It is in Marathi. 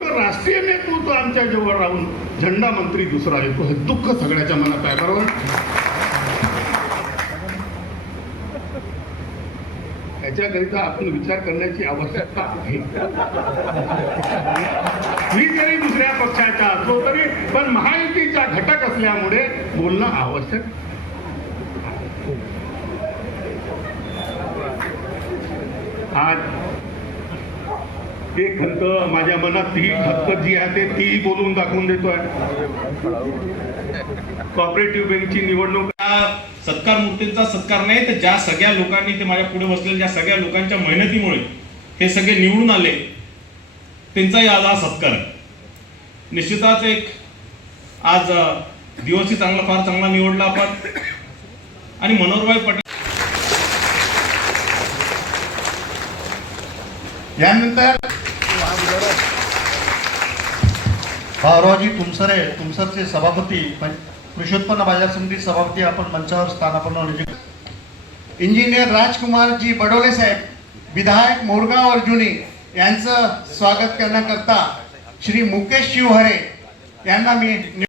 राष्ट्रीय नेतृत्व आमच्या जवळ राहून झेंडा मंत्री दुसरा येतो, हे दुःख सगळ्याच्या मनात आहे. बरोबर, याच्याकरिता आपण विचार करण्याची आवश्यकता आहे. मी जरी दुसऱ्या पक्षाचा असलो तरी पण महायुतीचा घटक असल्यामुळे बोलणं आवश्यक. आज एक खंत माझ्या मनात ती खंत जी आहे ते ती बोलून दाखवून देतोय. कॉपरेटिव्ह बँकची निवडणूक सत्कार मूर्तींचा सत्कार नाही, तर ज्या सगळ्या लोकांनी ते माझ्या पुढे बसलेल्या ज्या सगळ्या लोकांच्या मेहनतीमुळे हे सगळे निवडून आले त्यांचाही आज हा सत्कार आहे. निश्चितच एक आज दिवसही फार चांगला निवडला आपण. आणि मनोहरभाई पटेल यानंतर भाऊरावजी तुमसरचे सभापती, कृषी उत्पन्न बाजार समिती सभापती आपण मंचावर स्थानापन्न. इंजिनियर राजकुमारजी बडोले साहेब, विधायक मोरगाव अर्जुनी यांचं स्वागत करण्याकरता श्री मुकेश शिवहरे यांना मी